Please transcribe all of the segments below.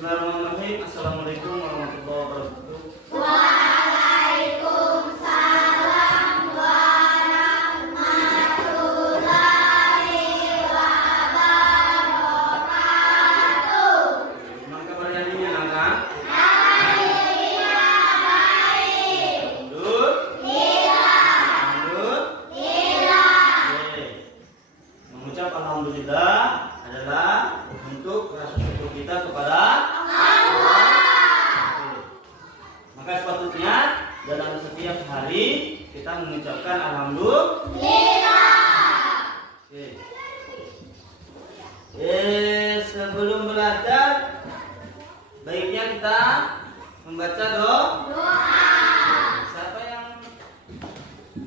Bismillahirrahmanirrahim. Assalamualaikum warahmatullahi wabarakatuh. Waalaikumsalam warahmatullahi wabarakatuh. Gimana kabarnya hari ini anak-anak? Alhamdulillah baik. Lanjut. Iya. Lanjut. Iya. Oke. Mengucap alhamdulillah adalah bentuk rasa syukur kita kepada Allah. Oke. Maka sepatutnya dalam setiap hari kita mengucapkan alhamdulillah. Oke. Sebelum belajar baiknya kita membaca doa. Siapa yang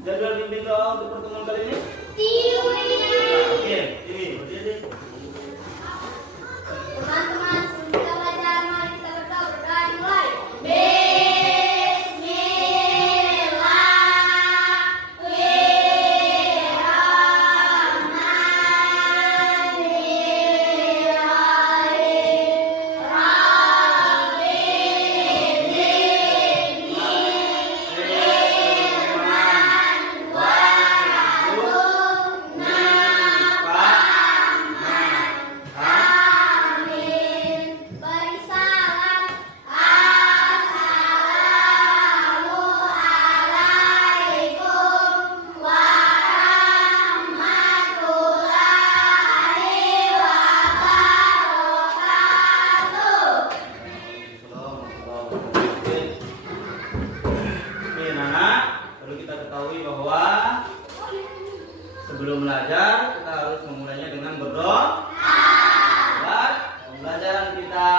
jadwal bimbing doa untuk pertemuan kali ini? Oke, ini berdiri. Teman-teman, sebelum kita belajar, mari kita berdoa. Berdoa dimulai. Amin. Beri salam. Assalamualaikum warahmatullahi wabarakatuh. Oke, Nana, perlu kita ketahui bahwa sebelum belajar kita harus memulainya dengan berdoa. Agar pembelajaran kita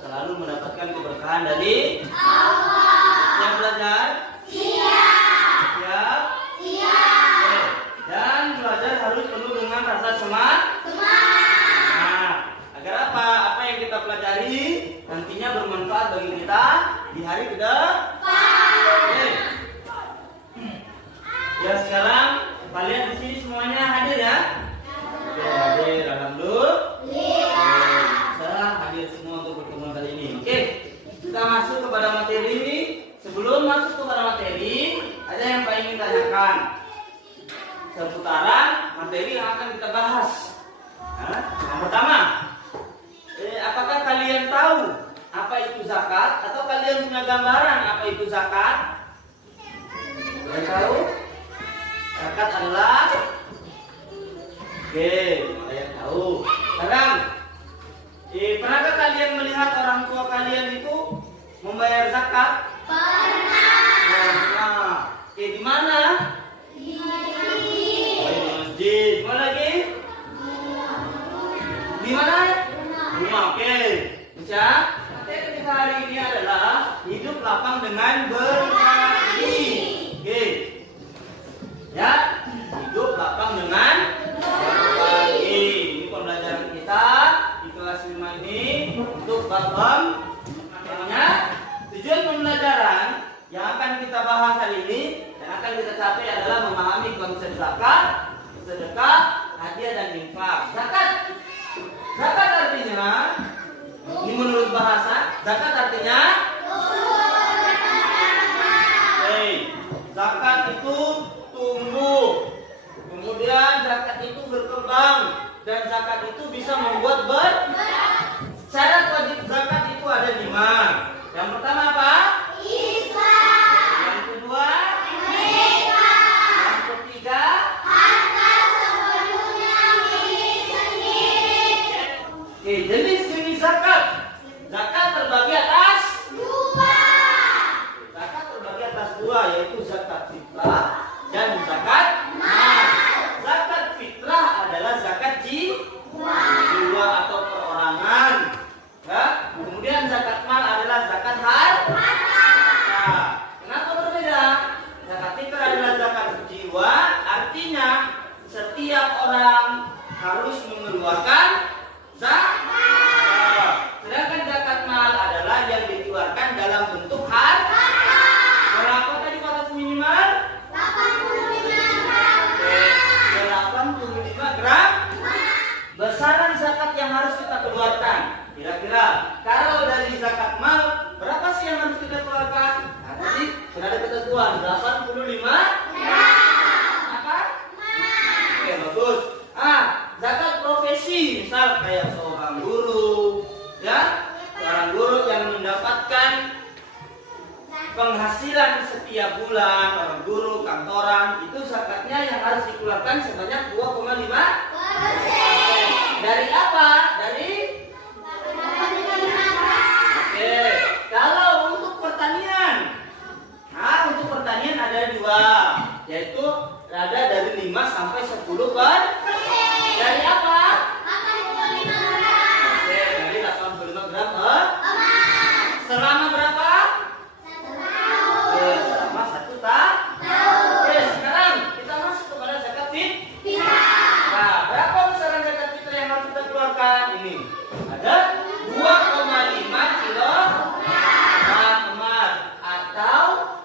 selalu mendapatkan keberkahan dari Allah. siap belajar. Siap. Siap. Siap. Oke. Dan belajar harus penuh dengan rasa semangat. Semangat. Nah, agar apa? Apa yang kita pelajari nantinya bermanfaat bagi kita di hari ke depan. Oke. Ya, sekarang kalian di sini semuanya hadir ya? Oke, hadir. Alhamdulillah. Bisa hadir semua untuk pertemuan kali ini. Oke, kita masuk kepada materi ini. Sebelum masuk kepada materi, ada yang ingin tanyakan seputaran materi yang akan kita bahas. Nah, yang pertama, apakah kalian tahu apa itu zakat? Atau kalian punya gambaran apa itu zakat? Kalian tahu? Zakat adalah oke, kalian tahu. Sekarang, pernahkah kalian melihat orang tua kalian itu membayar zakat? Pernah. Pernah. Oke, di mana? Di Di masjid. Di mana lagi? Di mana? Rumah. Oke. Bisa? Materi kita hari ini adalah hidup lapang dengan berbagi. Oke. Ya, hidup lapang dengan berbagi. Ini pembelajaran kita di kelas 5 ini untuk bab namanya tujuan pembelajaran yang akan kita bahas hari ini dan akan kita capai adalah memahami konsep zakat, sedekah, hadiah dan infak. Zakat artinya, ini menurut bahasa, zakat artinya zakat itu tumbuh, kemudian zakat itu berkembang, dan zakat itu bisa membuat syarat wajib zakat itu ada 5. Yang pertama apa? Islam. Yang kedua? Mereka. Yang ketiga? Harta sepenuhnya milik sendiri. Oke, jenis zakat. Zakat terbagi atas 2. zakat terbagi atas 2, yaitu zakat fitrah dan zakat mal. Zakat fitrah adalah zakat jiwa atau perorangan. Ya. Kemudian zakat mal adalah zakat harta. Kenapa berbeda? Zakat fitrah adalah zakat jiwa, artinya setiap orang harus mengeluarkan zakat. Sedangkan zakat mal adalah yang dikeluarkan dalam bentuk harta. Berapa tadi batas minimal? 85 gram. 85 gram. Besaran zakat yang harus kita keluarkan. Kira-kira kalau dari penghasilan setiap bulan orang guru kantoran itu zakatnya yang harus dikeluarkan sebanyak 2,5%. Dari apa? Dari oke. Kalau untuk pertanian, nah untuk pertanian ada dua, yaitu ada dari 5 sampai 10%. Dari apa? Oke, dari 85 gram selama berapa? Oke, selama 1 tahun. Oke, sekarang kita masuk kepada zakat fitrah. Nah, berapa besaran zakat fitrah yang harus kita keluarkan? Ini ada 2,5 kilo emas atau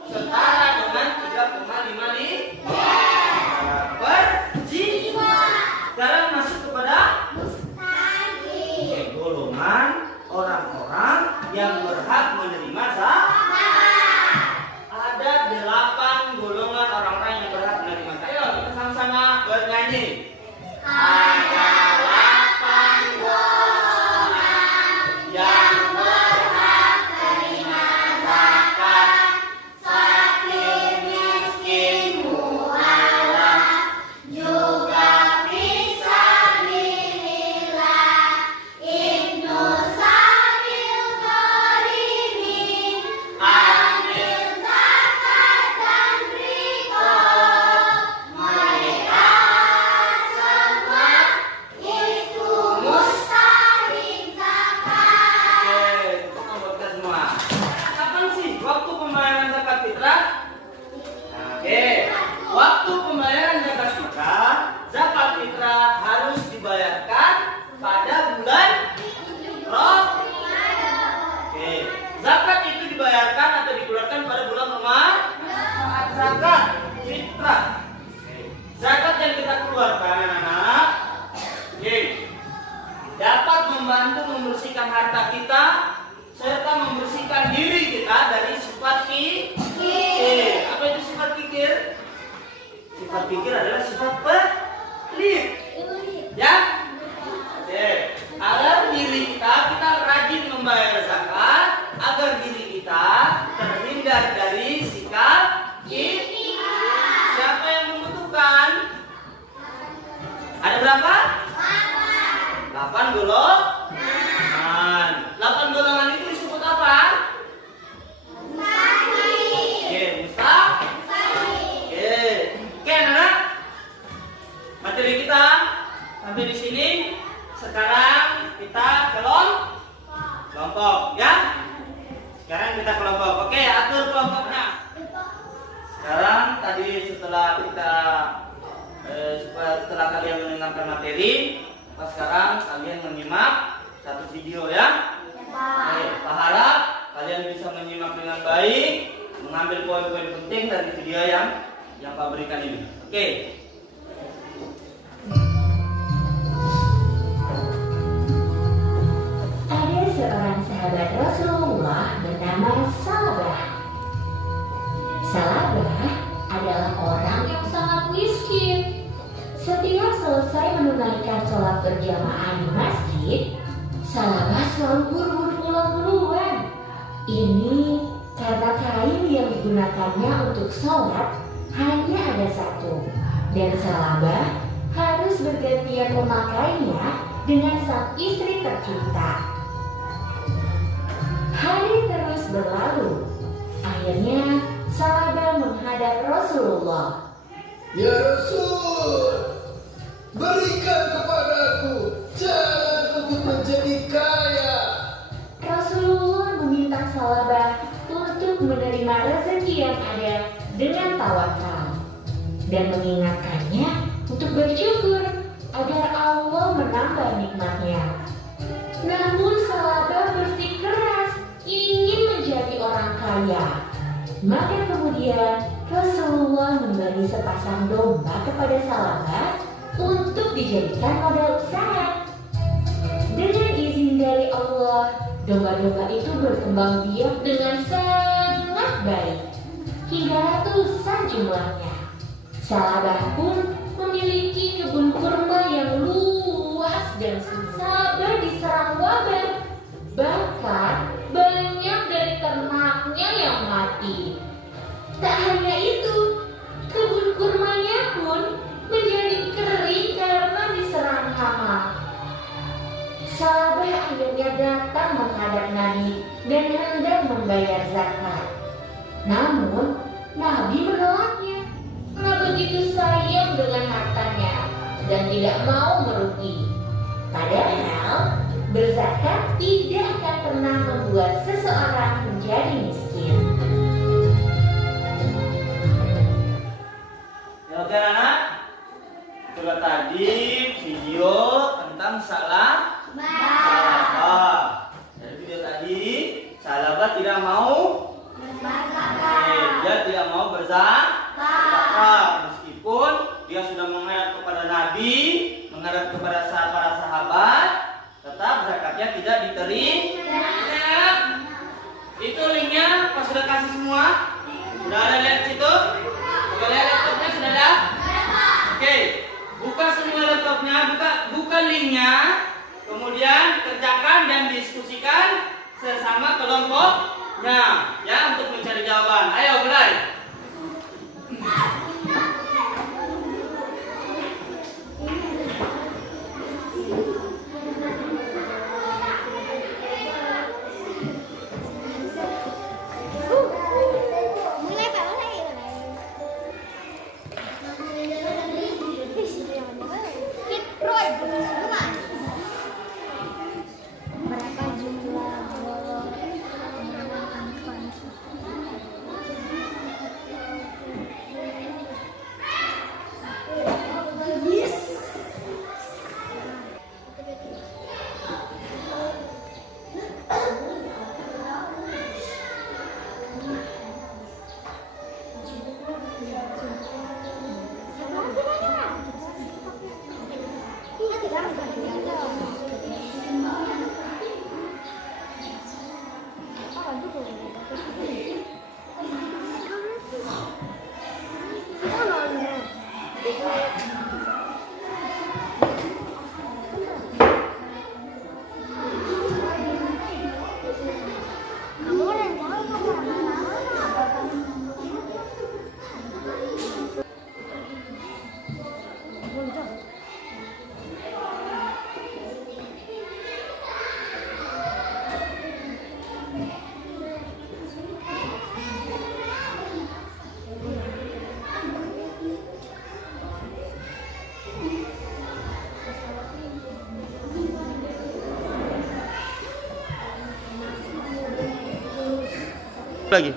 setara dengan 3,5 per jiwa. Sekarang masuk kepada golongan orang-orang yang berhak menerima zakat. Ada 8 golongan orang-orang yang berhak menerima zakat. Ayo kita sama-sama bernyanyi. Ada 8 golongan yang berhak menerima zakat. Fakir, miskin, mu'alaf, juga fisabilillah, ibnu sabil gharimin, amil zakat dan rikob. Mereka semua itu mustahik zakat. Oke, kita buatkan semua. Kapan sih waktu pembayaran zakat fitrah? Oke, waktu pembayaran zakat fitrah, zakat fitrah harus dibayarkan pada bulan Ramadan. Oke, zakat itu dibayarkan atau dikeluarkan pada bulan Ramadan. Zakat fitrah. Zakat yang kita keluarkan anak-anak, oke, dapat membantu membersihkan harta kita serta membersihkan diri kita dari sifat kikir. Apa itu sifat kikir? Sifat kikir adalah sifat pelit. Ya? Oke. Agar diri kita rajin membayar zakat, agar diri kita terhindar dari sikap kikir. Siapa yang membutuhkan? Ada berapa? 8 golongan. 8 golongan itu disebut apa? Oke, oke, anak. Materi kita sampai di sini. Sekarang kita kelompok, ya. Sekarang kita kelompok. Oke, atur kelompoknya. Sekarang tadi setelah kalian mendengarkan materi, sekarang kalian menyimak satu video ya. Oke, Pak harap kalian bisa menyimak dengan baik, mengambil poin-poin penting dari video yang Pak berikan ini. Oke. Ada seorang sahabat Rasulullah bernama Salabah. Salabah adalah orang yang sangat miskin. Setiap selesai menunaikan sholat berjamaah di masjid, Salabah selalu buru-buru pulang duluan. Ini karena kain yang digunakannya untuk sholat hanya ada satu, dan Salabah harus bergantian memakainya dengan sang istri tercinta. Hari terus berlalu. Akhirnya Salabah menghadap Rasulullah. Ya Rasul, berikan kepadaku jalan untuk menjadi kaya. Rasulullah meminta Salabah untuk menerima rezeki yang ada dengan tawakal dan mengingatkannya untuk bersyukur agar Allah menambah nikmatnya. Namun Salabah bersikeras ingin menjadi orang kaya. Maka kemudian Rasulullah memberi sepasang domba kepada Salabah untuk dijadikan modal usaha. Dengan izin dari Allah, domba-domba itu berkembang biak dengan sangat baik, hingga ratusan jumlahnya. Salabah pun memiliki kebun kurma yang luas dan subur. Salabah diserang wabah, bahkan banyak dari ternaknya yang mati. Tak hanya itu, kebun kurmanya pun menjadi kering karena diserang hama. Sahabat akhirnya datang menghadap Nabi dan hendak membayar zakat. Namun, Nabi menolaknya karena begitu sayang dengan hartanya dan tidak mau merugi. Padahal, berzakat tidak akan pernah membuat seseorang menjadi miskin. Ya oke anak, itulah tadi video tentang salah. Dari video tadi, sahabat tidak mau dia tidak mau berzakat meskipun dia sudah menghadap kepada Nabi, menghadap kepada para sahabat, tetap zakatnya tidak diterima. Itu linknya pas sudah kasih semua, sudah ada lihat situ, coba lihat laptopnya sudah ada. Oke, buka semua laptopnya, buka linknya, kemudian kerjakan dan diskusikan sesama kelompoknya, ya, untuk mencari jawaban. Ayo mulai. Berapa jumlah bolong? Lagi.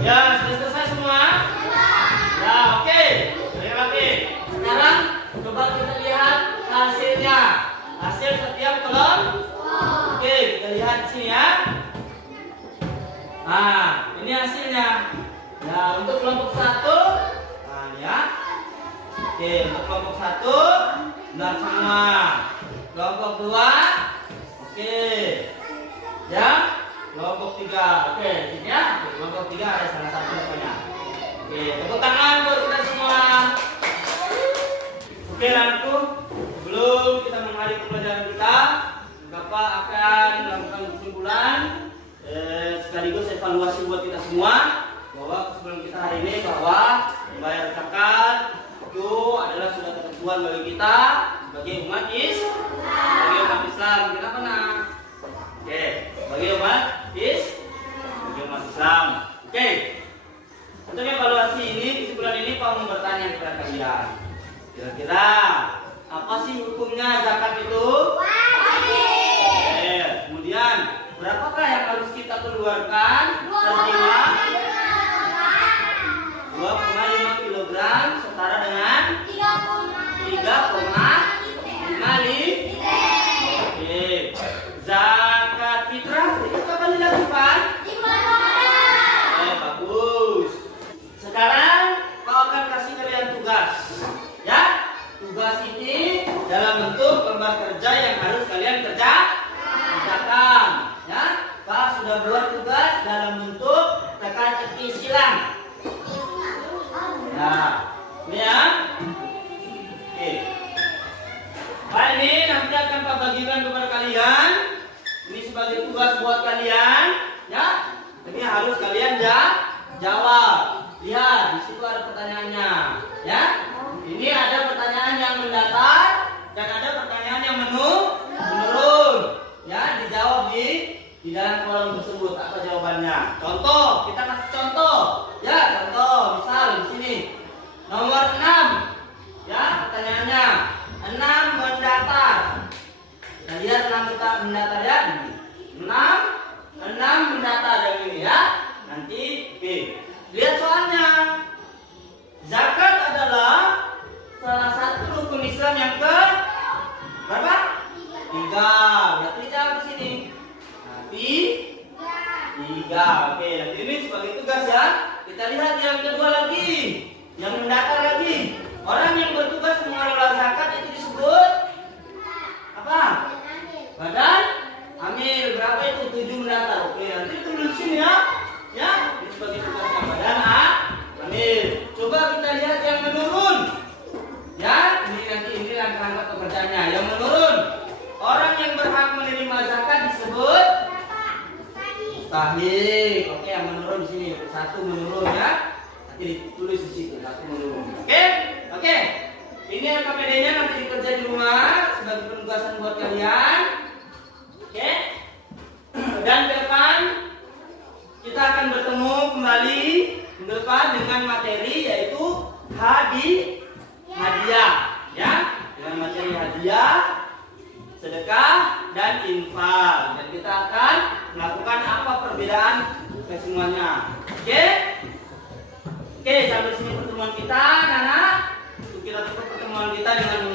Ya, sudah selesai semua? Ya, oke. Oke. Sekarang coba kita lihat hasilnya. Hasil setiap kelompok. Oke, kita lihat sini ya. Nah, ini hasilnya. Ya, untuk kelompok 1, nah ini ya. Oke, untuk kelompok 1 benar semua. Kelompok 2, oke. Ya, kelompok 3, oke, sini ya. Kelompok 3 ada salah satu rupanya. Oke, tepuk tangan buat kita semua. Oke, anakku, sebelum kita mengakhiri pembelajaran kita, Bapak akan melakukan kesimpulan sekaligus evaluasi buat kita semua bahwa kesimpulan kita hari ini bahwa membayar zakat itu adalah sudah ketentuan bagi kita sebagai umat Islam. Kenapa nak? Oke, sebagai umat Islam. Oke. Untuk evaluasi ini, kesimpulan ini Pak mau bertanya kepada kalian. Kira-kira apa sih hukumnya zakat itu? Wajib. Kemudian berapakah yang harus kita keluarkan setiap 2,5 kg setara dengan 3,5 liter. Oke. Zakat fitrah itu kapan dilakukan? Bagus. Sekarang kau akan kasih kalian tugas. Ya, tugas ini dalam bentuk gambar kerja yang harus kalian kerjakan. Nah, ini nanti akan Pak bagikan kepada kalian. Ini sebagai tugas buat kalian, ya. Ini harus kalian jawab. Lihat, di situ ada pertanyaannya, ya. Ini ada pertanyaan yang mendatar dan ada pertanyaan yang menurun. Ya, dijawab di dalam kolom tersebut apa jawabannya. Contoh, kita kasih contoh. Ya, contoh, misal di sini nomor 6. Ya, pertanyaannya 6 mendatar. Kita lihat 6 mendatar ya. 6 mendatar yang ini ya. Nanti oke. Lihat soalnya. Zakat adalah salah satu rukun Islam yang ke berapa? 3. Berarti jawab di sini. Nanti 3. Oke, nanti ini sebagai tugas ya. Kita lihat yang kedua lagi. Yang mendatar lagi. Orang yang bertugas mengelola zakat itu disebut apa? Badan amil. Berapa itu? 7 mendatar. Oke, nanti tulis sini ya. Ya, ini sebagai tugasnya badan amil. Coba kita lihat yang menurun. Ya, ini langkah-langkah pekerjaannya. Yang menurun. Orang yang berhak menerima zakat disebut mustahik. Oke, yang menurun di sini. 1 menurun ya. Nanti ditulis di situ 1 menurun. Oke? Oke. Ini LKPD-nya nanti dikerja di rumah sebagai penugasan buat kalian. Oke? Dan ke depan kita akan bertemu kembali minggu depan dengan materi yaitu hadiah, ya, dengan materi hadiah, sedekah dan infak. Dan kita akan melakukan apa perbedaan kesemuanya. Oke? Oke, sampai sini pertemuan kita, anak-anak. Kita tutup pertemuan kita dengan